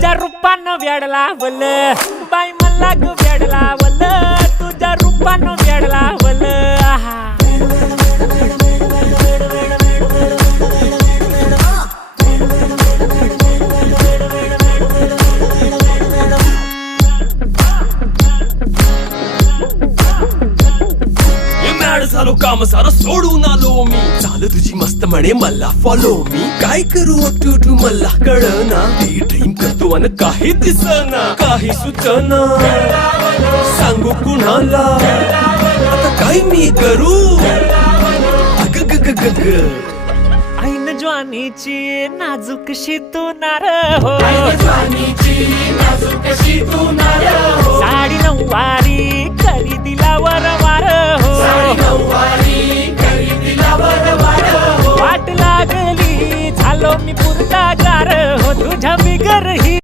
तुझ्या रूपानं वेड लावल बाई मला ग वेड लावल तुझ्या रूपानं वेड लावल आहा झालो काम सारं सोडून आलो मी चाल तुझी मस्त म्हणे मला फॉलो मी काय करू टू मला कळना ती ड्रीम करतो अन काही दिसना काही सुचना सांगू कुणाला आता काय मी करू अग ग ग ग ग ऐन ज्वानीची नाजूकशी तू नार हो साडी नऊवारी करी दिला वरवार हो वाट लागली झालो मी पुरता गार हो तुझ्या बिगर ही